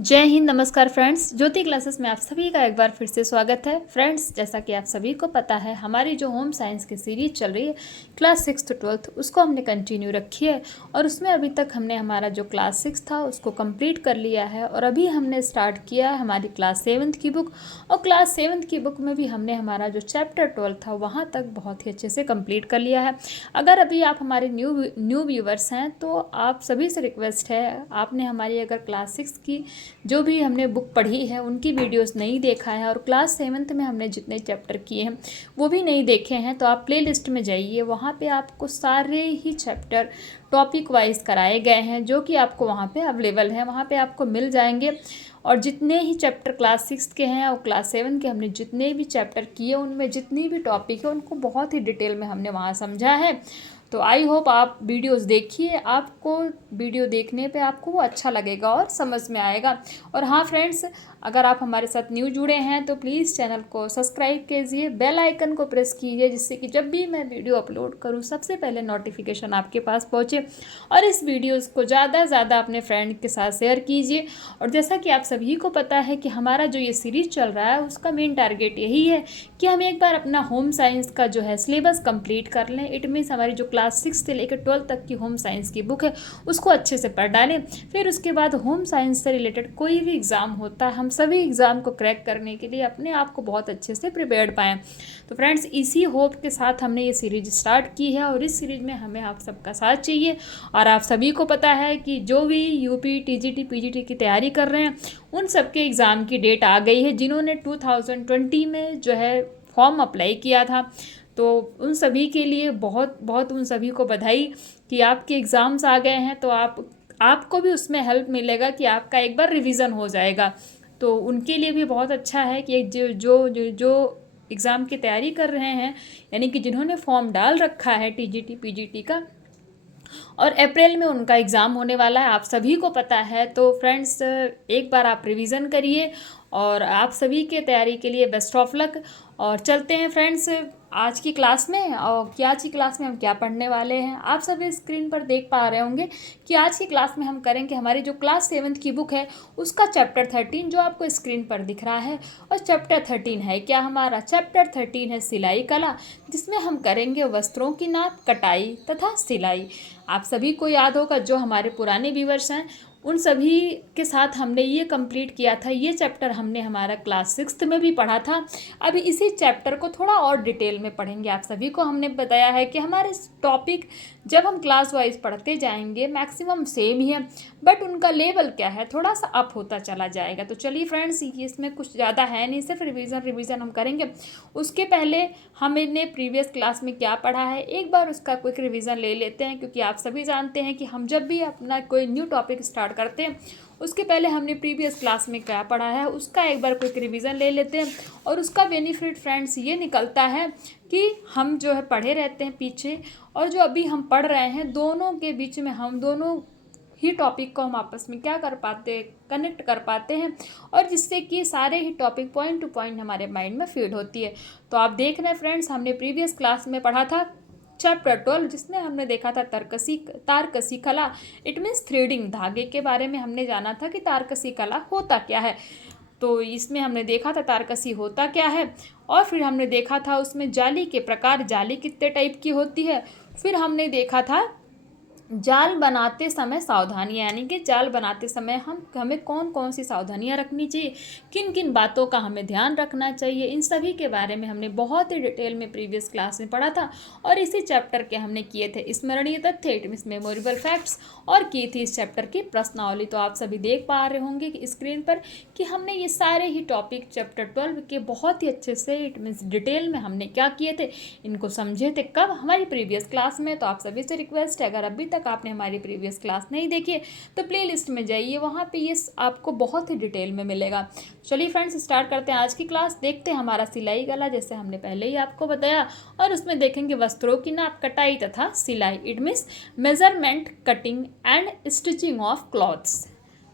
जय हिंद, नमस्कार फ्रेंड्स। ज्योति क्लासेस में आप सभी का एक बार फिर से स्वागत है। फ्रेंड्स, जैसा कि आप सभी को पता है, हमारी जो होम साइंस की सीरीज चल रही है क्लास 6 to 12th, उसको हमने कंटिन्यू रखी है और उसमें अभी तक हमने हमारा जो क्लास 6 था उसको कंप्लीट कर लिया है और अभी हमने स्टार्ट किया है हमारी क्लास 7th की बुक। और क्लास 7th की बुक में भी हमने हमारा जो चैप्टर 12 था वहाँ तक बहुत ही अच्छे से कंप्लीट कर लिया है। अगर अभी आप हमारे न्यू व्यूवर्स हैं तो आप सभी से रिक्वेस्ट है, आपने हमारी अगर क्लास 6 की जो भी हमने बुक पढ़ी है उनकी वीडियोस नहीं देखा है और क्लास 7th में हमने जितने चैप्टर किए हैं वो भी नहीं देखे हैं तो आप प्लेलिस्ट में जाइए। वहाँ पे आपको सारे ही चैप्टर टॉपिक वाइज कराए गए हैं जो कि आपको वहाँ पे अवेलेबल है, वहाँ पे आपको मिल जाएंगे। और जितने ही चैप्टर क्लास 6 के हैं और क्लास 7 के हमने जितने भी चैप्टर किए उनमें जितनी भी टॉपिक है उनको बहुत ही डिटेल में हमने वहाँ समझा है। तो आई होप आप वीडियोस देखिए, आपको वीडियो देखने पे आपको वो अच्छा लगेगा और समझ में आएगा। और हाँ फ्रेंड्स, अगर आप हमारे साथ न्यू जुड़े हैं तो प्लीज़ चैनल को सब्सक्राइब कीजिए, बेल आइकन को प्रेस कीजिए जिससे कि जब भी मैं वीडियो अपलोड करूँ सबसे पहले नोटिफिकेशन आपके पास पहुँचे। और इस वीडियोस को ज़्यादा से ज़्यादा अपने फ्रेंड के साथ शेयर कीजिए। और जैसा कि आप सभी को पता है कि हमारा जो ये सीरीज़ चल रहा है उसका मेन टारगेट यही है कि हम एक बार अपना होम साइंस का जो है सिलेबस कंप्लीट कर लें। इट मीन्स हमारी जो क्लास 6 से लेकर 12 तक की होम साइंस की बुक है उसको अच्छे से पढ़ डालें। फिर उसके बाद होम साइंस से रिलेटेड कोई भी एग्ज़ाम होता है हम सभी एग्ज़ाम को क्रैक करने के लिए अपने आप को बहुत अच्छे से प्रिपेयर पाएँ। तो फ्रेंड्स, इसी होप के साथ हमने ये सीरीज स्टार्ट की है और इस सीरीज में हमें आप सबका साथ चाहिए। और आप सभी को पता है कि जो भी यूपी टीजीटी पीजीटी की तैयारी कर रहे हैं उन सबके एग्ज़ाम की डेट आ गई है। जिन्होंने 2020 में जो है फॉर्म अप्लाई किया था तो उन सभी के लिए बहुत बहुत उन सभी को बधाई कि आपके एग्ज़ाम्स आ गए हैं। तो आपको भी उसमें हेल्प मिलेगा कि आपका एक बार रिवीजन हो जाएगा। तो उनके लिए भी बहुत अच्छा है कि जो जो जो, जो एग्ज़ाम की तैयारी कर रहे हैं, यानी कि जिन्होंने फॉर्म डाल रखा है टीजीटी पीजीटी का, और अप्रैल में उनका एग्ज़ाम होने वाला है, आप सभी को पता है। तो फ्रेंड्स, एक बार आप रिवीजन करिए और आप सभी के तैयारी के लिए बेस्ट ऑफ लक। और चलते हैं फ्रेंड्स आज की क्लास में। और कि आज की क्लास में हम क्या पढ़ने वाले हैं, आप सभी स्क्रीन पर देख पा रहे होंगे कि आज की क्लास में हम करेंगे हमारी जो क्लास 7th की बुक है उसका चैप्टर 13 जो आपको स्क्रीन पर दिख रहा है। और चैप्टर 13 है क्या, हमारा चैप्टर 13 है सिलाई कला, जिसमें हम करेंगे वस्त्रों की नाप, कटाई तथा सिलाई। आप सभी को याद होगा, जो हमारे पुराने व्यूवर्स हैं उन सभी के साथ हमने ये कंप्लीट किया था। ये चैप्टर हमने हमारा क्लास 6 में भी पढ़ा था। अभी इसी चैप्टर को थोड़ा और डिटेल में पढ़ेंगे। आप सभी को हमने बताया है कि हमारे टॉपिक जब हम क्लास वाइज पढ़ते जाएंगे मैक्सिमम सेम ही है, बट उनका लेवल क्या है थोड़ा सा अप होता चला जाएगा। तो चलिए फ्रेंड्स, इसमें कुछ ज़्यादा है नहीं, सिर्फ रिवीजन हम करेंगे। उसके पहले हमने प्रीवियस क्लास में क्या पढ़ा है एक बार उसका क्विक रिवीजन ले लेते हैं, क्योंकि आप सभी जानते हैं कि हम जब भी अपना कोई न्यू टॉपिक स्टार्ट करते हैं उसके पहले हमने प्रीवियस क्लास में क्या पढ़ा है उसका एक बार क्विक रिवीजन ले लेते हैं। और उसका बेनिफिट फ्रेंड्स ये निकलता है कि हम जो है पढ़े रहते हैं पीछे, और जो अभी हम पढ़ रहे हैं दोनों के बीच में हम दोनों ही टॉपिक को हम आपस में क्या कर पाते, कनेक्ट कर पाते हैं, और जिससे कि सारे ही टॉपिक पॉइंट टू पॉइंट हमारे माइंड में फीड होती है। तो आप देख रहे हैं फ्रेंड्स, हमने प्रीवियस क्लास में पढ़ा था चैप्टर 12 जिसमें हमने देखा था तारकसी कला। इट मीन्स थ्रेडिंग, धागे के बारे में हमने जाना था कि तारकसी कला होता क्या है। तो इसमें हमने देखा था तारकसी होता क्या है, और फिर हमने देखा था उसमें जाली के प्रकार, जाली कितने टाइप की होती है। फिर हमने देखा था जाल बनाते समय सावधानियाँ, यानी कि जाल बनाते समय हमें कौन कौन सी सावधानियाँ रखनी चाहिए, किन किन बातों का हमें ध्यान रखना चाहिए, इन सभी के बारे में हमने बहुत ही डिटेल में प्रीवियस क्लास में पढ़ा था। और इसी चैप्टर के हमने किए थे स्मरणीय तथ्य, इट मीन्स मेमोरेबल फैक्ट्स, और की थी इस चैप्टर की प्रश्नावली। तो आप सभी देख पा रहे होंगे कि स्क्रीन पर कि हमने ये सारे ही टॉपिक चैप्टर 12 के बहुत ही अच्छे से इट मीन्स डिटेल में हमने क्या किए थे, इनको समझे थे कब, हमारी प्रीवियस क्लास में। तो आप सभी से रिक्वेस्ट है, अगर अभी तक आपने हमारी प्रीवियस क्लास नहीं देखी है तो प्लेलिस्ट में जाइए, वहाँ पे ये आपको बहुत ही डिटेल में मिलेगा। चलिए फ्रेंड्स, स्टार्ट करते हैं आज की क्लास। देखते हैं हमारा सिलाई कला, जैसे हमने पहले ही आपको बताया, और उसमें देखेंगे वस्त्रों की नाप, कटाई तथा सिलाई, it means measurement, cutting and stitching of clothes.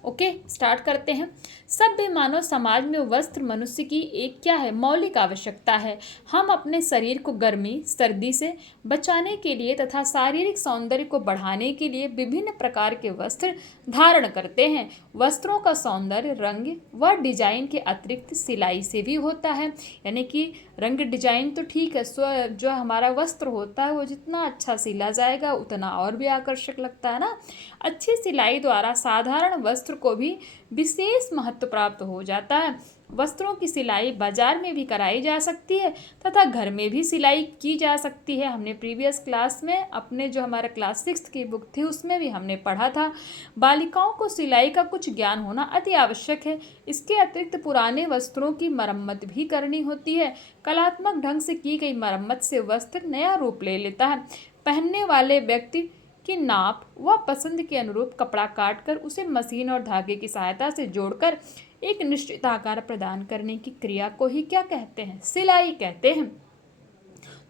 Okay, start करते हैं। सभ्य मानव समाज में वस्त्र मनुष्य की एक क्या है, मौलिक आवश्यकता है। हम अपने शरीर को गर्मी सर्दी से बचाने के लिए तथा शारीरिक सौंदर्य को बढ़ाने के लिए विभिन्न प्रकार के वस्त्र धारण करते हैं। वस्त्रों का सौंदर्य रंग व डिजाइन के अतिरिक्त सिलाई से भी होता है। यानी कि रंग डिजाइन तो ठीक है, जो हमारा वस्त्र होता है वो जितना अच्छा सिला जाएगा उतना और भी आकर्षक लगता है ना। अच्छी सिलाई द्वारा साधारण वस्त्र को भी विशेष महत्व प्राप्त हो जाता है। वस्त्रों की सिलाई बाजार में भी कराई जा सकती है तथा घर में भी सिलाई की जा सकती है। हमने प्रीवियस क्लास में अपने जो हमारा क्लास 6 की बुक थी उसमें भी हमने पढ़ा था। बालिकाओं को सिलाई का कुछ ज्ञान होना अति आवश्यक है। इसके अतिरिक्त पुराने वस्त्रों की मरम्मत भी करनी होती है। कलात्मक ढंग से की गई मरम्मत से वस्त्र नया रूप ले लेता है। पहनने वाले व्यक्ति की नाप व पसंद के अनुरूप कपड़ा काटकर उसे मशीन और धागे की सहायता से जोड़कर एक निश्चित आकार प्रदान करने की क्रिया को ही क्या कहते हैं, सिलाई कहते हैं।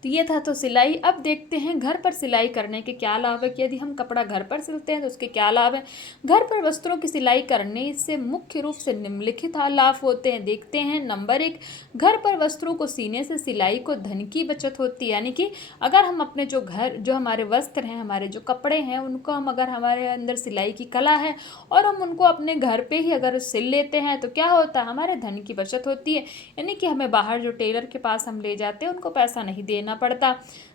तो ये था तो सिलाई। अब देखते हैं घर पर सिलाई करने के क्या लाभ है, कि यदि हम कपड़ा घर पर सिलते हैं तो उसके क्या लाभ है। घर पर वस्त्रों की सिलाई करने से मुख्य रूप से निम्नलिखित लाभ होते हैं, देखते हैं। नंबर 1, घर पर वस्त्रों को सीने से सिलाई को धन की बचत होती है। यानी कि अगर हम अपने जो हमारे वस्त्र हैं, हमारे जो कपड़े हैं, उनको हम अगर हमारे अंदर सिलाई की कला है और हम उनको अपने घर पे ही अगर सिल लेते हैं तो क्या होता है, हमारे धन की बचत होती है। यानी कि हमें बाहर जो टेलर के पास हम ले जाते हैं उनको पैसा नहीं देना पड़ता।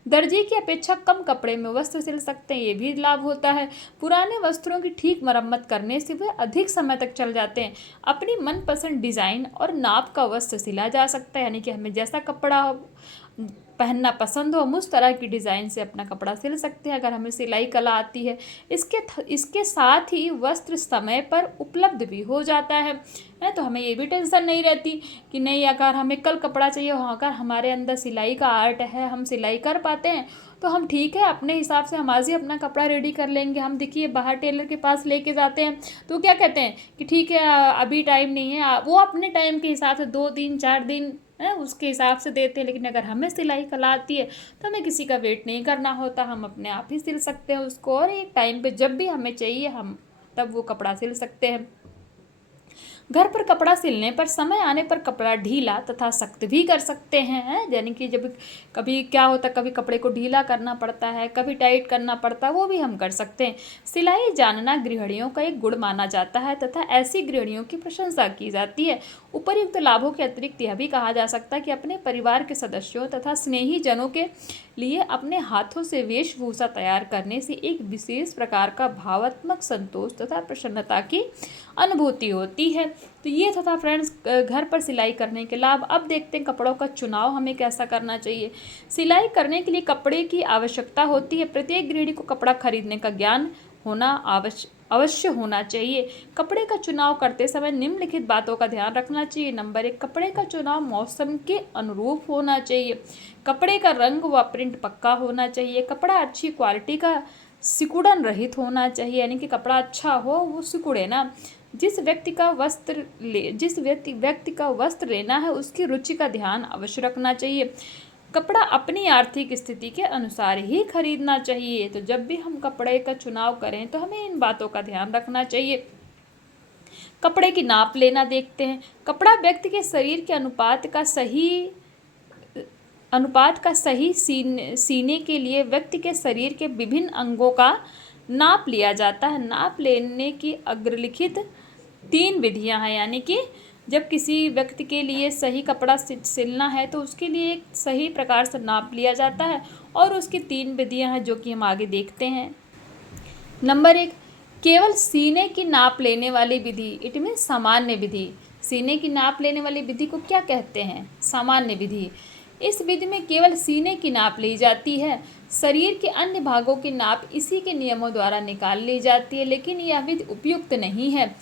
दर्जी की अपेक्षा कम कपड़े में वस्त्र सिल सकते हैं, ये भी लाभ होता है। पुराने वस्त्रों की ठीक मरम्मत करने से वे अधिक समय तक चल जाते हैं। अपनी मनपसंद डिजाइन और नाप का वस्त्र सिला जा सकता है। यानी कि हमें जैसा कपड़ा पहनना पसंद हो हम उस तरह की डिज़ाइन से अपना कपड़ा सिल सकते हैं अगर हमें सिलाई कला आती है। इसके साथ ही वस्त्र समय पर उपलब्ध भी हो जाता है तो हमें ये भी टेंशन नहीं रहती कि नहीं अगर हमें कल कपड़ा चाहिए, अगर हमारे अंदर सिलाई का आर्ट है, हम सिलाई कर पाते हैं तो हम ठीक है अपने हिसाब से हम आज ही अपना कपड़ा रेडी कर लेंगे। हम देखिए बाहर टेलर के पास लेके जाते हैं तो क्या कहते हैं कि ठीक है अभी टाइम नहीं है, वो अपने टाइम के हिसाब से 2 दिन 4 दिन उसके हिसाब से देते हैं। लेकिन अगर हमें सिलाई कला आती है तो हमें किसी का वेट नहीं करना होता, हम अपने आप ही सिल सकते हैं उसको और एक टाइम पे जब भी हमें चाहिए हम तब वो कपड़ा सिल सकते हैं। घर पर कपड़ा सिलने पर समय आने पर कपड़ा ढीला तथा सख्त भी कर सकते हैं। यानी कि जब कभी क्या होता है, कभी कपड़े को ढीला करना पड़ता है, कभी टाइट करना पड़ता है, वो भी हम कर सकते हैं। सिलाई जानना गृहिणियों का एक गुण माना जाता है तथा ऐसी गृहिणियों की प्रशंसा की जाती है। उपर्युक्त लाभों के अतिरिक्त यह भी कहा जा सकता है कि अपने परिवार के सदस्यों तथा स्नेही जनों के लिए अपने हाथों से वेशभूषा तैयार करने से एक विशेष प्रकार का भावात्मक संतोष तथा प्रसन्नता की अनुभूति होती है। तो ये था फ्रेंड्स घर पर सिलाई करने के लाभ। अब देखते हैं कपड़ों का चुनाव हमें कैसा करना चाहिए। सिलाई करने के लिए कपड़े की आवश्यकता होती है। प्रत्येक गृहिणी को कपड़ा खरीदने का ज्ञान होना अवश्य होना चाहिए। कपड़े का चुनाव करते समय निम्नलिखित बातों का ध्यान रखना चाहिए। नंबर 1, कपड़े का चुनाव मौसम के अनुरूप होना चाहिए। कपड़े का रंग व प्रिंट पक्का होना चाहिए। कपड़ा अच्छी क्वालिटी का सिकुड़न रहित होना चाहिए, यानी कि कपड़ा अच्छा हो वो सिकुड़े ना। जिस व्यक्ति का वस्त्र लेना है उसकी रुचि का ध्यान अवश्य रखना चाहिए। कपड़ा अपनी आर्थिक स्थिति के अनुसार ही खरीदना चाहिए। तो जब भी हम कपड़े का चुनाव करें तो हमें इन बातों का ध्यान रखना चाहिए। कपड़े की नाप लेना देखते हैं। कपड़ा व्यक्ति के शरीर के अनुपात का सही सीने के लिए व्यक्ति के शरीर के विभिन्न अंगों का नाप लिया जाता है। नाप लेने की अग्रलिखित 3 विधियां हैं। यानी कि जब किसी व्यक्ति के लिए सही कपड़ा सिलना है तो उसके लिए एक सही प्रकार से नाप लिया जाता है और उसकी 3 विधियां हैं जो कि हम आगे देखते हैं। नंबर 1, केवल सीने की नाप लेने वाली विधि, इट मीन सामान्य विधि। सीने की नाप लेने वाली विधि को क्या कहते हैं? सामान्य विधि। इस विधि में केवल सीने की नाप ली जाती है। शरीर के अन्य भागों की नाप इसी के नियमों द्वारा निकाल ली जाती है, लेकिन यह विधि उपयुक्त नहीं है।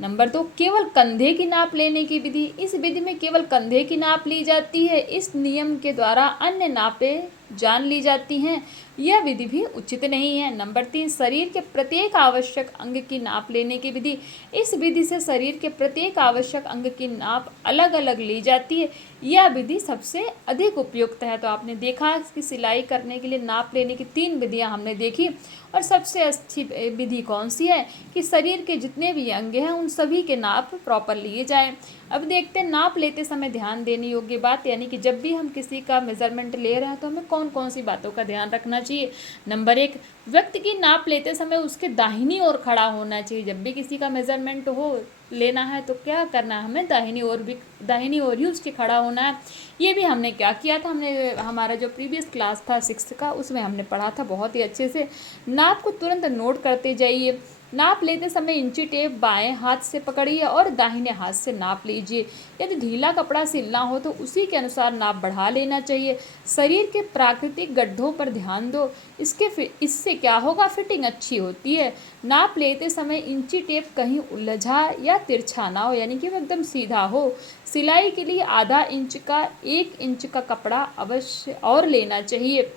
नंबर 2, केवल कंधे की नाप लेने की विधि। इस विधि में केवल कंधे की नाप ली जाती है। इस नियम के द्वारा अन्य नापें जान ली जाती हैं, यह विधि भी उचित नहीं है। नंबर 3, शरीर के प्रत्येक आवश्यक अंग की नाप लेने की विधि। इस विधि से शरीर के प्रत्येक आवश्यक अंग की नाप अलग अलग ली जाती है, यह विधि सबसे अधिक उपयुक्त है। तो आपने देखा कि सिलाई करने के लिए नाप लेने की 3 विधियां हमने देखी, और सबसे अच्छी विधि कौन सी है कि शरीर के जितने भी अंग हैं उन सभी के नाप प्रॉपर लिए जाएं। अब देखते हैं नाप लेते समय ध्यान देने योग्य बात, यानी कि जब भी हम किसी का मेजरमेंट ले रहे हैं तो हमें कौन कौन सी बातों का ध्यान रखना चाहिए। नंबर 1, व्यक्ति की नाप लेते समय उसके दाहिनी ओर खड़ा होना चाहिए। जब भी किसी का मेजरमेंट हो लेना है तो क्या करना है, हमें दाहिनी ओर ही उसके खड़ा होना है। ये भी हमने क्या किया था, हमने हमारा जो प्रीवियस क्लास था 6 का उसमें हमने पढ़ा था बहुत ही अच्छे से। नाप को तुरंत नोट करते जाइए। नाप लेते समय इंची टेप बाएं हाथ से पकड़िए और दाहिने हाथ से नाप लीजिए। यदि ढीला कपड़ा सिलना हो तो उसी के अनुसार नाप बढ़ा लेना चाहिए। शरीर के प्राकृतिक गड्ढों पर ध्यान दो, इससे क्या होगा, फिटिंग अच्छी होती है। नाप लेते समय इंची टेप कहीं उलझा या तिरछा ना हो, यानी कि वो एकदम सीधा हो। सिलाई के लिए आधा इंच का 1 इंच का कपड़ा अवश्य और लेना चाहिए,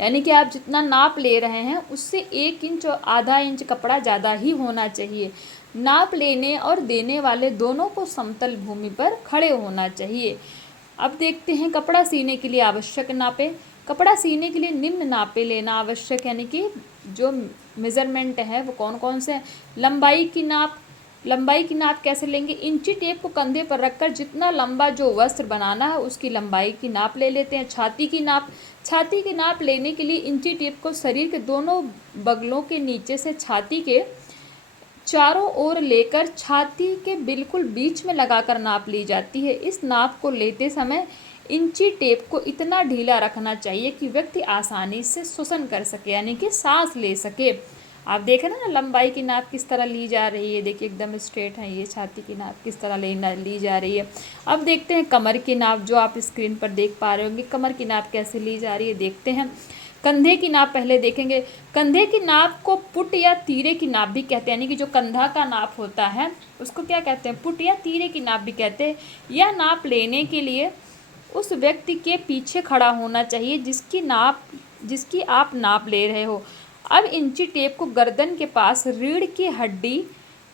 यानी कि आप जितना नाप ले रहे हैं उससे 1 इंच और आधा इंच कपड़ा ज़्यादा ही होना चाहिए। नाप लेने और देने वाले दोनों को समतल भूमि पर खड़े होना चाहिए। अब देखते हैं कपड़ा सीने के लिए आवश्यक नापे। कपड़ा सीने के लिए निम्न नापे लेना आवश्यक, यानी कि जो मेज़रमेंट है वो कौन कौन से हैं। लंबाई की नाप कैसे लेंगे, इंची टेप को कंधे पर रखकर जितना लंबा जो वस्त्र बनाना है उसकी लंबाई की नाप ले लेते हैं। छाती की नाप लेने के लिए इंची टेप को शरीर के दोनों बगलों के नीचे से छाती के चारों ओर लेकर छाती के बिल्कुल बीच में लगाकर नाप ली जाती है। इस नाप को लेते समय इंची टेप को इतना ढीला रखना चाहिए कि व्यक्ति आसानी से श्वसन कर सके, यानी कि सांस ले सके। आप देख रहे हैं ना लंबाई की नाप किस तरह ली जा रही है, देखिए एकदम स्ट्रेट है, ये छाती की नाप किस तरह ली जा रही है। अब देखते हैं कमर की नाप, जो आप स्क्रीन पर देख पा रहे होंगे कमर की नाप कैसे ली जा रही है, देखते हैं। कंधे की नाप पहले देखेंगे। कंधे की नाप को पुट या तीरे की नाप भी कहते हैं, यानी कि जो कंधा का नाप होता है उसको क्या कहते हैं, पुट या तीरे की नाप भी कहते हैं। यह नाप लेने के लिए उस व्यक्ति के पीछे खड़ा होना चाहिए जिसकी आप नाप ले रहे हो। अब इंची टेप को गर्दन के पास रीढ़ की हड्डी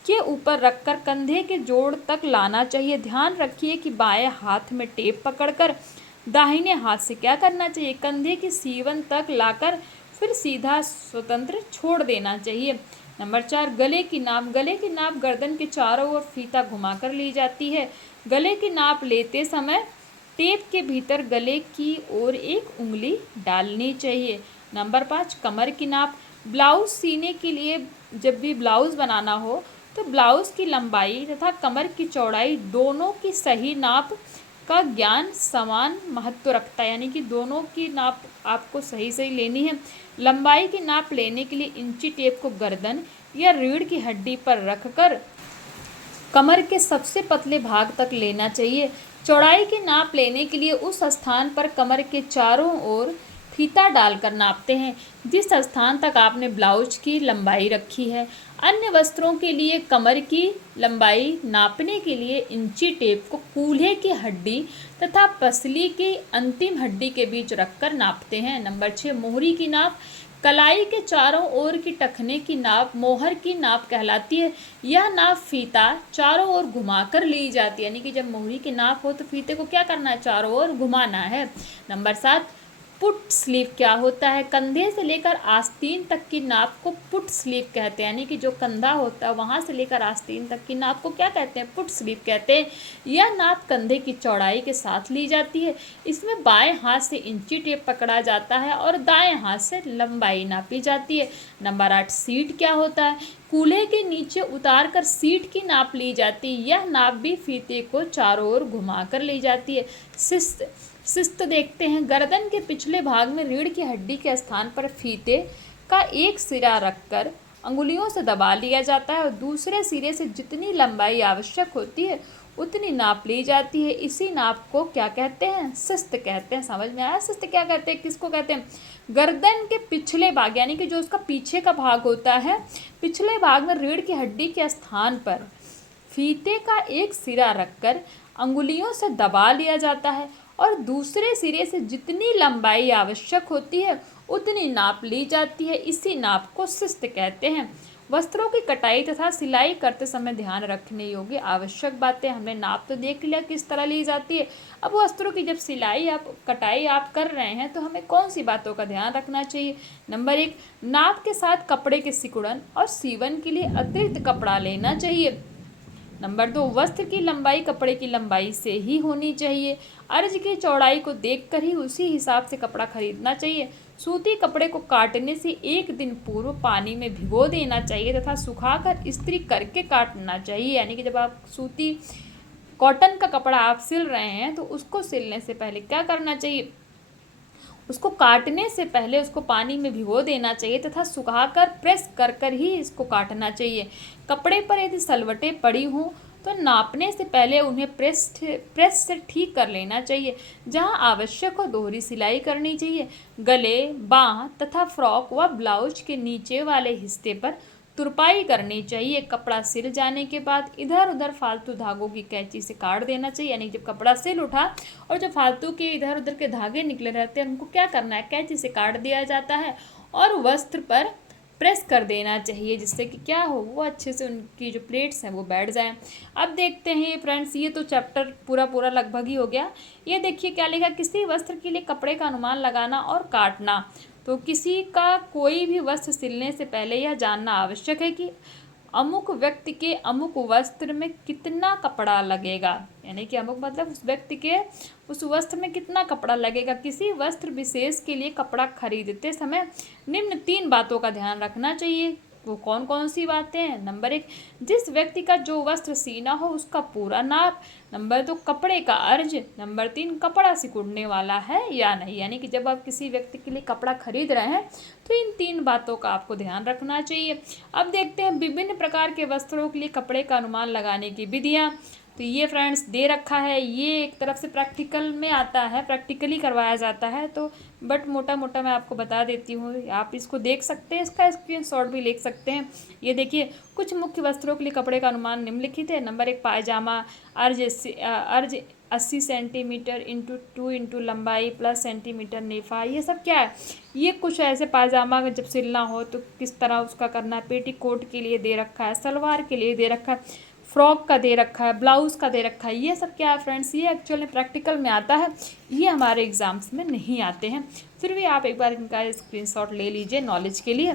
के ऊपर रखकर कंधे के जोड़ तक लाना चाहिए। ध्यान रखिए कि बाएं हाथ में टेप पकड़कर दाहिने हाथ से क्या करना चाहिए, कंधे की सीवन तक लाकर फिर सीधा स्वतंत्र छोड़ देना चाहिए। नंबर 4, गले की नाप गर्दन के चारों ओर फीता घुमाकर ली जाती है। गले की नाप लेते समय टेप के भीतर गले की ओर एक उंगली डालनी चाहिए। नंबर 5, कमर की नाप। ब्लाउज सीने के लिए जब भी ब्लाउज बनाना हो तो ब्लाउज की लंबाई तथा कमर की चौड़ाई दोनों की सही नाप का ज्ञान समान महत्व रखता है, यानी कि दोनों की नाप आपको सही सही लेनी है। लंबाई की नाप लेने के लिए इंची टेप को गर्दन या रीढ़ की हड्डी पर रखकर कमर के सबसे पतले भाग तक लेना चाहिए। चौड़ाई की नाप लेने के लिए उस स्थान पर कमर के चारों ओर फीता डालकर नापते हैं जिस स्थान तक आपने ब्लाउज की लंबाई रखी है। अन्य वस्त्रों के लिए कमर की लंबाई नापने के लिए इंची टेप को कूल्हे की हड्डी तथा पसली की अंतिम हड्डी के बीच रखकर नापते हैं। नंबर 6, मोहरी की नाप। कलाई के चारों ओर की टखने की नाप मोहर की नाप कहलाती है। यह नाप फीता चारों ओर घुमाकर ली जाती है, यानी कि जब मोहरी की नाप हो तो फीते को क्या करना है, चारों ओर घुमाना है। नंबर 7, पुट स्लीव क्या होता है। कंधे से लेकर आस्तीन तक की नाप को पुट स्लीव कहते हैं, यानी कि जो कंधा होता है वहाँ से लेकर आस्तीन तक की नाप को क्या कहते हैं, पुट स्लीव कहते हैं। यह नाप कंधे की चौड़ाई के साथ ली जाती है। इसमें बाएं हाथ से इंची टेप पकड़ा जाता है और दाएं हाथ से लंबाई नापी जाती है। नंबर 8, सीट क्या होता है। कूल्हे के नीचे उतार कर सीट की नाप ली जाती है। यह नाप भी फीते को चारों ओर घुमा कर ली जाती है। शिस्त देखते हैं। गर्दन के पिछले भाग में रीढ़ की हड्डी के स्थान पर फीते का एक सिरा रखकर अंगुलियों से दबा लिया जाता है और दूसरे सिरे से जितनी लंबाई आवश्यक होती है उतनी नाप ली जाती है। इसी नाप को क्या कहते हैं, शिस्त कहते हैं। समझ में आया शिस्त क्या कहते हैं, किसको कहते हैं। गर्दन के पिछले भाग यानी कि जो उसका पीछे का भाग होता है, पिछले भाग में रीढ़ की हड्डी के स्थान पर फीते का एक सिरा रखकर अंगुलियों से दबा लिया जाता है और दूसरे सिरे से जितनी लंबाई आवश्यक होती है उतनी नाप ली जाती है। इसी नाप को शिस्त कहते हैं। वस्त्रों की कटाई तथा सिलाई करते समय ध्यान रखने योग्य आवश्यक बातें, हमने नाप तो देख लिया किस तरह ली जाती है। अब वस्त्रों की जब कटाई आप कर रहे हैं तो हमें कौन सी बातों का ध्यान रखना चाहिए। नंबर 1, नाप के साथ कपड़े के सिकुड़न और सीवन के लिए अतिरिक्त कपड़ा लेना चाहिए। नंबर 2, वस्त्र की लंबाई कपड़े की लंबाई से ही होनी चाहिए। अर्ज की चौड़ाई को देखकर ही उसी हिसाब से कपड़ा खरीदना चाहिए। सूती कपड़े को काटने से एक दिन पूर्व पानी में भिगो देना चाहिए तथा सुखाकर इस्त्री करके काटना चाहिए। यानी कि जब आप सूती कॉटन का कपड़ा आप सिल रहे हैं तो उसको सिलने से पहले क्या करना चाहिए, उसको काटने से पहले उसको पानी में भिगो देना चाहिए तथा सुखाकर प्रेस कर कर ही इसको काटना चाहिए। कपड़े पर यदि सलवटें पड़ी हों तो नापने से पहले उन्हें प्रेस से ठीक कर लेना चाहिए। जहां आवश्यक हो दोहरी सिलाई करनी चाहिए। गले, बाँह तथा फ्रॉक व ब्लाउज के नीचे वाले हिस्से पर तुरपाई करनी चाहिए। कपड़ा सिल जाने के बाद इधर उधर फालतू धागों की कैंची से काट देना चाहिए। यानी जब कपड़ा सिल उठा और जो फालतू के इधर उधर के धागे निकले रहते हैं उनको क्या करना है, कैंची से काट दिया जाता है और वस्त्र पर प्रेस कर देना चाहिए, जिससे कि क्या हो, वो अच्छे से उनकी जो प्लेट्स हैं वो बैठ जाएं। अब देखते हैं फ्रेंड्स, ये तो चैप्टर पूरा लगभग ही हो गया। ये देखिए क्या लिखा, किसी वस्त्र के लिए कपड़े का अनुमान लगाना और काटना। तो किसी का कोई भी वस्त्र सिलने से पहले यह जानना आवश्यक है कि अमुक व्यक्ति के अमुक वस्त्र में कितना कपड़ा लगेगा। यानी कि अमुक मतलब उस व्यक्ति के उस वस्त्र में कितना कपड़ा लगेगा। किसी वस्त्र विशेष के लिए कपड़ा खरीदते समय निम्न 3 बातों का ध्यान रखना चाहिए। वो कौन कौन सी बातें हैं। नंबर 1, जिस व्यक्ति का जो वस्त्र सीना हो उसका पूरा नाप। नंबर 2, कपड़े का अर्ज। नंबर 3, कपड़ा सिकुड़ने वाला है या नहीं। यानी कि जब आप किसी व्यक्ति के लिए कपड़ा खरीद रहे हैं तो इन 3 बातों का आपको ध्यान रखना चाहिए। अब देखते हैं विभिन्न प्रकार के वस्त्रों के लिए कपड़े का अनुमान लगाने की विधियाँ। तो ये फ्रेंड्स दे रखा है, ये एक तरफ से प्रैक्टिकल में आता है, प्रैक्टिकली करवाया जाता है। तो बट मोटा मोटा मैं आपको बता देती हूँ, आप इसको देख सकते हैं, इसका स्क्रीनशॉट भी ले सकते हैं। ये देखिए, कुछ मुख्य वस्त्रों के लिए कपड़े का अनुमान निम्नलिखित है। नंबर 1, पायजामा। अर्ज 80 सेंटीमीटर इंटू 2 इंटू लंबाई प्लस सेंटीमीटर नेफा। ये सब क्या है, ये कुछ ऐसे पायजामा जब सिलना हो तो किस तरह उसका करना है। पेटीकोट के लिए दे रखा है, सलवार के लिए दे रखा है, फ्रॉक का दे रखा है, ब्लाउज़ का दे रखा है। ये सब क्या है फ्रेंड्स, ये एक्चुअली प्रैक्टिकल में आता है, ये हमारे एग्ज़ाम्स में नहीं आते हैं। फिर भी आप एक बार इनका स्क्रीनशॉट ले लीजिए नॉलेज के लिए।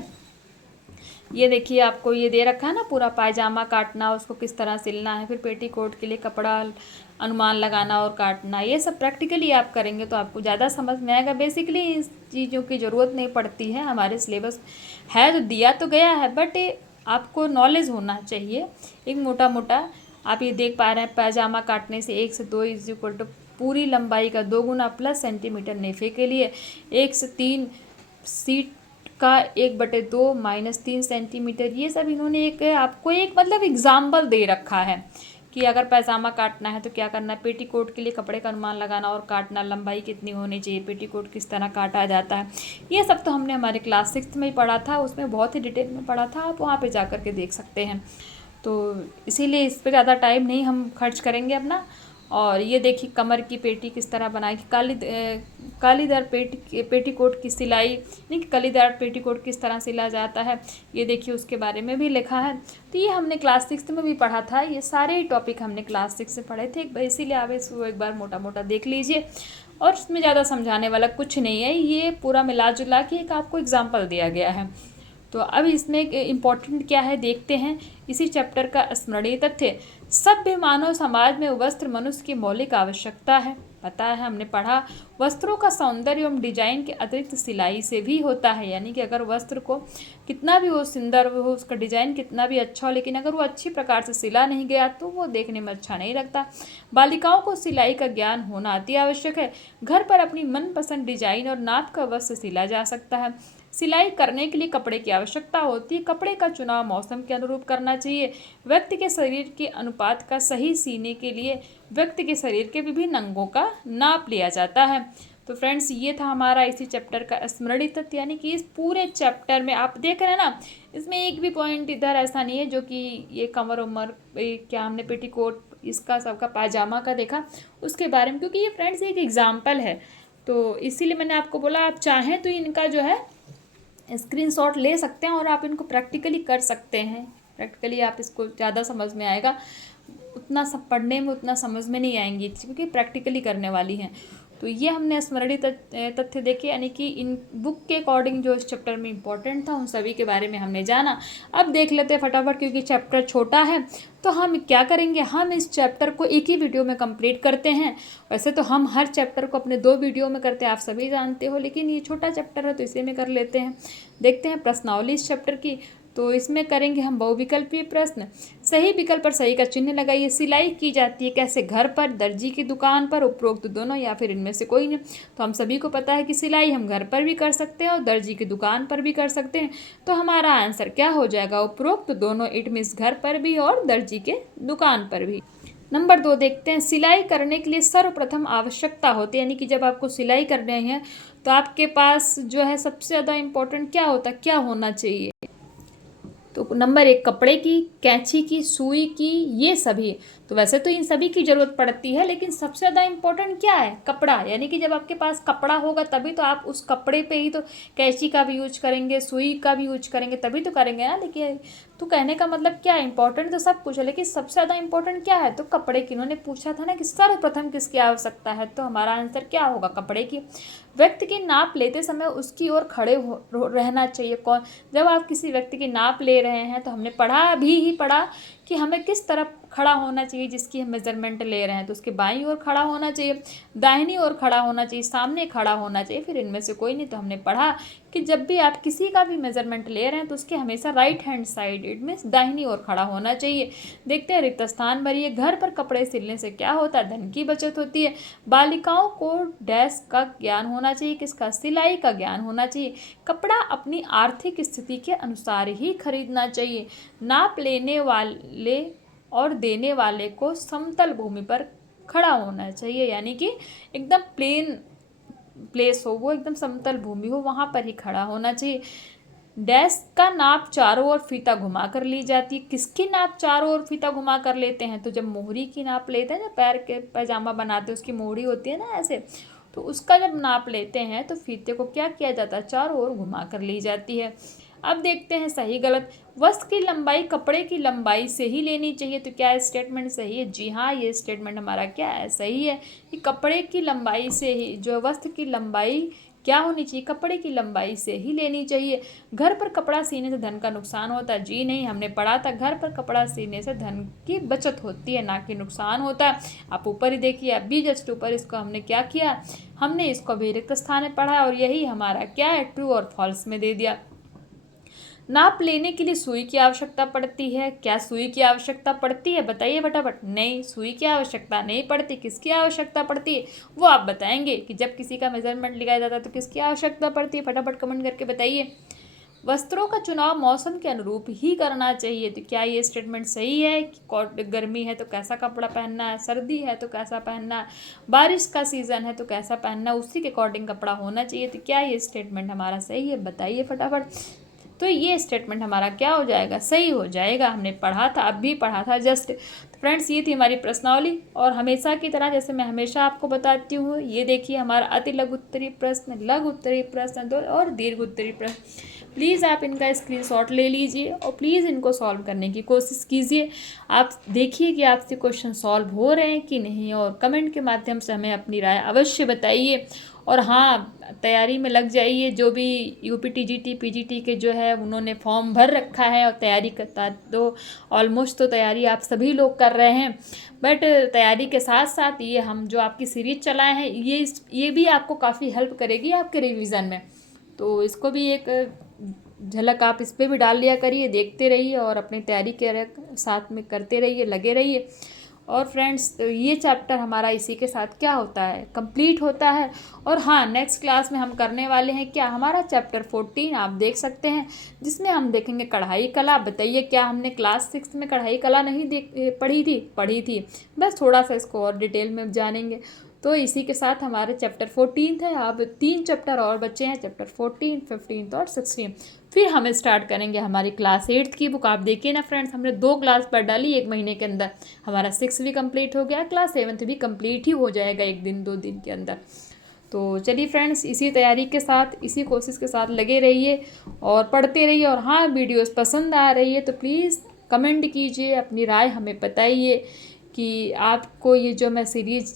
ये देखिए, आपको ये दे रखा है ना पूरा, पायजामा काटना, उसको किस तरह सिलना है, फिर पेटीकोट के लिए कपड़ा अनुमान लगाना और काटना। ये सब प्रैक्टिकली आप करेंगे तो आपको ज़्यादा समझ में आएगा। बेसिकली इस चीज़ों की ज़रूरत नहीं पड़ती है, हमारे सिलेबस है तो दिया तो गया है, बट आपको नॉलेज होना चाहिए एक मोटा मोटा। आप ये देख पा रहे हैं, पायजामा काटने से 1 से 2 इज इक्वल टू पूरी लंबाई का 2 गुना प्लस सेंटीमीटर नेफे के लिए 1 से 3 सीट का 1/2 माइनस 3 सेंटीमीटर। ये सब इन्होंने एक आपको एक मतलब एग्जाम्पल दे रखा है कि अगर पैजामा काटना है तो क्या करना है। पेटीकोट के लिए कपड़े का अनुमान लगाना और काटना, लंबाई कितनी होनी चाहिए, पेटीकोट किस तरह काटा जाता है। ये सब तो हमने हमारे क्लास 6 में ही पढ़ा था, उसमें बहुत ही डिटेल में पढ़ा था, आप वहाँ पे जा कर के देख सकते हैं। तो इसीलिए इस पर ज़्यादा टाइम नहीं हम खर्च करेंगे अपना। और ये देखिए, कमर की पेटी किस तरह बनाई, कालीदार पेटीकोट की सिलाई, यानी कि कलीदार पेटीकोट किस तरह सिला जाता है, ये देखिए उसके बारे में भी लिखा है। तो ये हमने क्लास 6 में भी पढ़ा था, ये सारे ही टॉपिक हमने क्लास 6 से पढ़े थे, इसीलिए आप इसको एक बार मोटा मोटा देख लीजिए। और इसमें ज़्यादा समझाने वाला कुछ नहीं है, ये पूरा मिला जुला के एक आपको एग्जाम्पल दिया गया है। तो अब इसमें इम्पॉर्टेंट क्या है देखते हैं। इसी चैप्टर का स्मरणीय तथ्य, सभ्य मानव समाज में वस्त्र मनुष्य की मौलिक आवश्यकता है। पता है, हमने पढ़ा, वस्त्रों का सौंदर्य एवं डिजाइन के अतिरिक्त सिलाई से भी होता है। यानी कि अगर वस्त्र को कितना भी वो सुंदर हो, उसका डिजाइन कितना भी अच्छा हो, लेकिन अगर वो अच्छी प्रकार से सिला नहीं गया तो वो देखने में अच्छा नहीं लगता। बालिकाओं को सिलाई का ज्ञान होना अति आवश्यक है। घर पर अपनी मनपसंद डिजाइन और नाप का वस्त्र सिला जा सकता है। सिलाई करने के लिए कपड़े की आवश्यकता होती है। कपड़े का चुनाव मौसम के अनुरूप करना चाहिए। व्यक्ति के शरीर के अनुपात का सही सीने के लिए व्यक्ति के शरीर के विभिन्न अंगों का नाप लिया जाता है। तो फ्रेंड्स, ये था हमारा इसी चैप्टर का स्मरणीय तथ्य। यानी कि इस पूरे चैप्टर में आप देख रहे हैं ना, इसमें एक भी पॉइंट इधर ऐसा नहीं है जो कि ये कमर उमर क्या हमने पेटीकोट इसका सबका पाजामा का देखा उसके बारे में, क्योंकि ये फ्रेंड्स एक एग्जाम्पल है, तो इसीलिए मैंने आपको बोला आप चाहें तो इनका जो है स्क्रीनशॉट ले सकते हैं और आप इनको प्रैक्टिकली कर सकते हैं। प्रैक्टिकली आप इसको ज़्यादा समझ में आएगा, उतना सब पढ़ने में उतना समझ में नहीं आएंगी क्योंकि प्रैक्टिकली करने वाली हैं। तो ये हमने स्मरणीय तथ्य देखे, यानी कि इन बुक के अकॉर्डिंग जो इस चैप्टर में इंपॉर्टेंट था उन सभी के बारे में हमने जाना। अब देख लेते हैं फटाफट, क्योंकि चैप्टर छोटा है तो हम क्या करेंगे, हम इस चैप्टर को एक ही वीडियो में कंप्लीट करते हैं। वैसे तो हम हर चैप्टर को अपने 2 वीडियो में करते हैं, आप सभी जानते हो, लेकिन ये छोटा चैप्टर है तो इसी में कर लेते हैं। देखते हैं प्रश्नावली इस चैप्टर की, तो इसमें करेंगे हम बहुविकल्पीय प्रश्न। सही विकल्प पर सही का चिन्ह लगाइए। सिलाई की जाती है कैसे, घर पर, दर्जी की दुकान पर, उपरोक्त दोनों या फिर इनमें से कोई नहीं। तो हम सभी को पता है कि सिलाई हम घर पर भी कर सकते हैं और दर्जी की दुकान पर भी कर सकते हैं। तो हमारा आंसर क्या हो जाएगा, उपरोक्त दोनों, इट मीन्स घर पर भी और दर्जी के दुकान पर भी। नंबर 2 देखते हैं, सिलाई करने के लिए सर्वप्रथम आवश्यकता होती है, यानी कि जब आपको सिलाई करने हैं तो आपके पास जो है सबसे ज़्यादा इम्पोर्टेंट क्या होता है, क्या होना चाहिए। तो नंबर 1 कपड़े की, कैंची की, सुई की, ये सभी। तो वैसे तो इन सभी की ज़रूरत पड़ती है, लेकिन सबसे ज़्यादा इम्पोर्टेंट क्या है, कपड़ा। यानी कि जब आपके पास कपड़ा होगा तभी तो आप उस कपड़े पे ही तो कैंची का भी यूज करेंगे, सुई का भी यूज करेंगे, तभी तो करेंगे ना। लेकिन तो कहने का मतलब क्या है, इंपॉर्टेंट तो सब कुछ है लेकिन सबसे ज़्यादा इंपॉर्टेंट क्या है, तो कपड़े की। उन्होंने पूछा था ना कि सर्वप्रथम किसकी आवश्यकता है, तो हमारा आंसर क्या होगा, कपड़े की। व्यक्ति की नाप लेते समय उसकी ओर खड़े रहना चाहिए। कौन, जब आप किसी व्यक्ति की नाप ले रहे हैं तो हमने पढ़ा कि हमें किस तरफ खड़ा होना चाहिए, जिसकी हम मेजरमेंट ले रहे हैं, तो उसके बाईं ओर खड़ा होना चाहिए, दाहिनी ओर खड़ा होना चाहिए, सामने खड़ा होना चाहिए, फिर इनमें से कोई नहीं। तो हमने पढ़ा कि जब भी आप किसी का भी मेजरमेंट ले रहे हैं तो उसके हमेशा right hand side, it means दाहिनी ओर खड़ा होना चाहिए। देखते हैं, रिक्त स्थान भरिए। घर पर कपड़े सिलने से क्या होता है, धन की बचत होती है। बालिकाओं को डैश का ज्ञान होना चाहिए, किसका, सिलाई का ज्ञान होना चाहिए। कपड़ा अपनी आर्थिक स्थिति के अनुसार ही खरीदना चाहिए। नाप लेने वाले और देने वाले को समतल भूमि पर खड़ा होना चाहिए, यानी कि एकदम प्लेन प्लेस हो, वो एकदम समतल भूमि हो, वहाँ पर ही खड़ा होना चाहिए। डैश का नाप चारों ओर फीता घुमा कर ली जाती है। किसकी नाप चारों ओर फीता घुमा कर लेते हैं, तो जब मोहरी की नाप लेते हैं, जब पैर के पैजामा बनाते हैं उसकी मोहरी होती है ना ऐसे, तो उसका जब नाप लेते हैं तो फीते को क्या किया जाता है, चारों ओर घुमा कर ली जाती है। अब देखते हैं सही गलत। वस्त्र की लंबाई कपड़े की लंबाई से ही लेनी चाहिए, तो क्या स्टेटमेंट सही है, जी हाँ, ये स्टेटमेंट हमारा क्या है, सही है कि कपड़े की लंबाई से ही, जो वस्त्र की लंबाई क्या होनी चाहिए, कपड़े की लंबाई से ही लेनी चाहिए। घर पर कपड़ा सीने से धन का नुकसान होता है, जी नहीं, हमने पढ़ा था घर पर कपड़ा सीने से धन की बचत होती है, ना कि नुकसान होता है। आप ऊपर ही देखिए, अब भी जस्ट ऊपर इसको हमने क्या किया, हमने इसको भी रिक्त स्थान में पढ़ा और यही हमारा क्या है, ट्रू और फॉल्स में दे दिया। नाप लेने के लिए सुई की आवश्यकता पड़ती है, क्या सुई की आवश्यकता पड़ती है, बताइए फटाफट। नहीं, सुई की आवश्यकता नहीं पड़ती। किसकी आवश्यकता पड़ती है, वो आप बताएंगे कि जब किसी का मेजरमेंट लिया जाता है तो किसकी आवश्यकता पड़ती है, फटाफट कमेंट करके बताइए। वस्त्रों का चुनाव मौसम के अनुरूप ही करना चाहिए, तो क्या ये स्टेटमेंट सही है कि गर्मी है तो कैसा कपड़ा पहनना है, सर्दी है तो कैसा पहनना है, बारिश का सीज़न है तो कैसा पहनना है, उसी के अकॉर्डिंग कपड़ा होना चाहिए। तो क्या ये स्टेटमेंट हमारा सही है, बताइए फटाफट। तो ये स्टेटमेंट हमारा क्या हो जाएगा, सही हो जाएगा। हमने पढ़ा था, अब भी पढ़ा था जस्ट। तो फ्रेंड्स, ये थी हमारी प्रश्नावली और हमेशा की तरह जैसे मैं हमेशा आपको बताती हूँ, ये देखिए हमारा अति लघु उत्तरीय प्रश्न, लघु उत्तरीय प्रश्न और दीर्घ उत्तरीय प्रश्न। प्लीज़ आप इनका स्क्रीनशॉट ले लीजिए और प्लीज़ इनको सॉल्व करने की कोशिश कीजिए। आप देखिए कि आपसे क्वेश्चन सॉल्व हो रहे हैं कि नहीं और कमेंट के माध्यम से हमें अपनी राय अवश्य बताइए। और हाँ, तैयारी में लग जाइए। जो भी यूपी टीजीटी पीजीटी के जो है उन्होंने फॉर्म भर रखा है और तैयारी करता, तो ऑलमोस्ट तो तैयारी आप सभी लोग कर रहे हैं, बट तैयारी के साथ साथ ये हम जो आपकी सीरीज चलाए हैं ये भी आपको काफ़ी हेल्प करेगी आपके रिवीजन में। तो इसको भी एक झलक आप इस पर भी डाल लिया करिए, देखते रहिए और अपनी तैयारी के साथ में करते रहिए, लगे रहिए। और फ्रेंड्स, तो ये चैप्टर हमारा इसी के साथ क्या होता है, कंप्लीट होता है। और हाँ, नेक्स्ट क्लास में हम करने वाले हैं क्या, हमारा चैप्टर 14 आप देख सकते हैं, जिसमें हम देखेंगे कढ़ाई कला। बताइए, क्या हमने क्लास 6 में कढ़ाई कला नहीं पढ़ी थी, बस थोड़ा सा इसको और डिटेल में जानेंगे। तो इसी के साथ हमारे चैप्टर 14 है, अब 3 चैप्टर और बचे हैं, चैप्टर 14, 15 और 16। फिर हम स्टार्ट करेंगे हमारी क्लास 8 की बुक। आप देखिए ना फ्रेंड्स, हमने 2 क्लास पढ़ डाली 1 महीने के अंदर, हमारा 6 भी कंप्लीट हो गया, क्लास 7 भी कंप्लीट ही हो जाएगा 1 दिन 2 दिन के अंदर। तो चलिए फ्रेंड्स, इसी तैयारी के साथ, इसी कोशिश के साथ लगे रहिए और पढ़ते रहिए। और हाँ, वीडियोस पसंद आ रही है तो प्लीज़ कमेंट कीजिए, अपनी राय हमें बताइए कि आपको ये जो मैं सीरीज़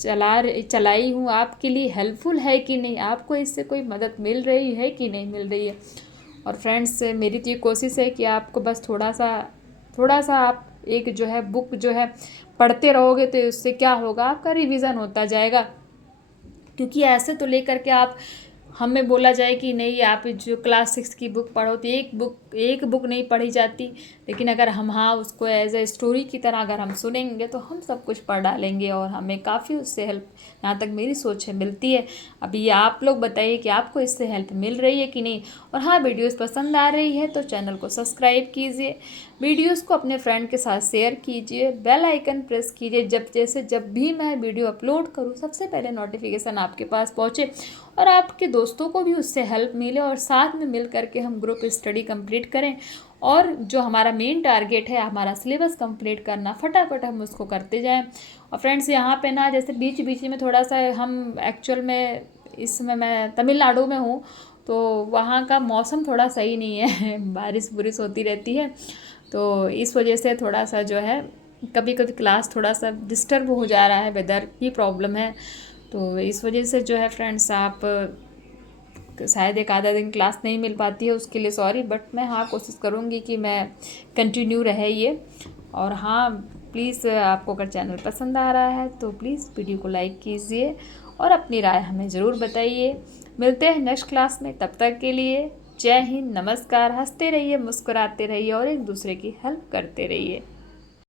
चलाई हूँ आपके लिए हेल्पफुल है कि नहीं, आपको इससे कोई मदद मिल रही है कि नहीं मिल रही है। और फ्रेंड्स, मेरी तो ये कोशिश है कि आपको बस थोड़ा सा आप एक जो है बुक जो है पढ़ते रहोगे तो इससे क्या होगा, आपका रिवीज़न होता जाएगा। क्योंकि ऐसे तो लेकर के आप हमें बोला जाए कि नहीं आप जो क्लास 6 की बुक पढ़ो तो एक बुक नहीं पढ़ी जाती, लेकिन अगर हम उसको एज ए स्टोरी की तरह अगर हम सुनेंगे तो हम सब कुछ पढ़ डालेंगे और हमें काफ़ी उससे हेल्प, यहाँ तक मेरी सोच है, मिलती है। अभी आप लोग बताइए कि आपको इससे हेल्प मिल रही है कि नहीं। और हाँ, वीडियोस पसंद आ रही है तो चैनल को सब्सक्राइब कीजिए, वीडियोस को अपने फ्रेंड के साथ शेयर कीजिए, बेल आइकन प्रेस कीजिए, जब भी मैं वीडियो अपलोड करूँ सबसे पहले नोटिफिकेशन आपके पास पहुँचे और आपके दोस्तों को भी उससे हेल्प मिले और साथ में मिल करके हम ग्रुप स्टडी कंप्लीट करें। और जो हमारा मेन टारगेट है हमारा सिलेबस कंप्लीट करना, फटाफट हम उसको करते जाएं। और फ्रेंड्स, यहाँ पे ना जैसे बीच बीच में थोड़ा सा हम एक्चुअल में इसमें मैं तमिलनाडु में हूँ तो वहाँ का मौसम थोड़ा सही नहीं है बारिश बुरिश होती रहती है, तो इस वजह से थोड़ा सा जो है कभी कभी क्लास थोड़ा सा डिस्टर्ब हो जा रहा है, वेदर की प्रॉब्लम है। तो इस वजह से जो है फ्रेंड्स, आप शायद 1 आधा दिन क्लास नहीं मिल पाती है, उसके लिए सॉरी, बट मैं कोशिश करूँगी कि मैं कंटिन्यू रहे ये। और हाँ, प्लीज़ आपको अगर चैनल पसंद आ रहा है तो प्लीज़ वीडियो को लाइक कीजिए और अपनी राय हमें ज़रूर बताइए। मिलते हैं नेक्स्ट क्लास में, तब तक के लिए जय हिंद, नमस्कार। हंसते रहिए, मुस्कुराते रहिए और एक दूसरे की हेल्प करते रहिए।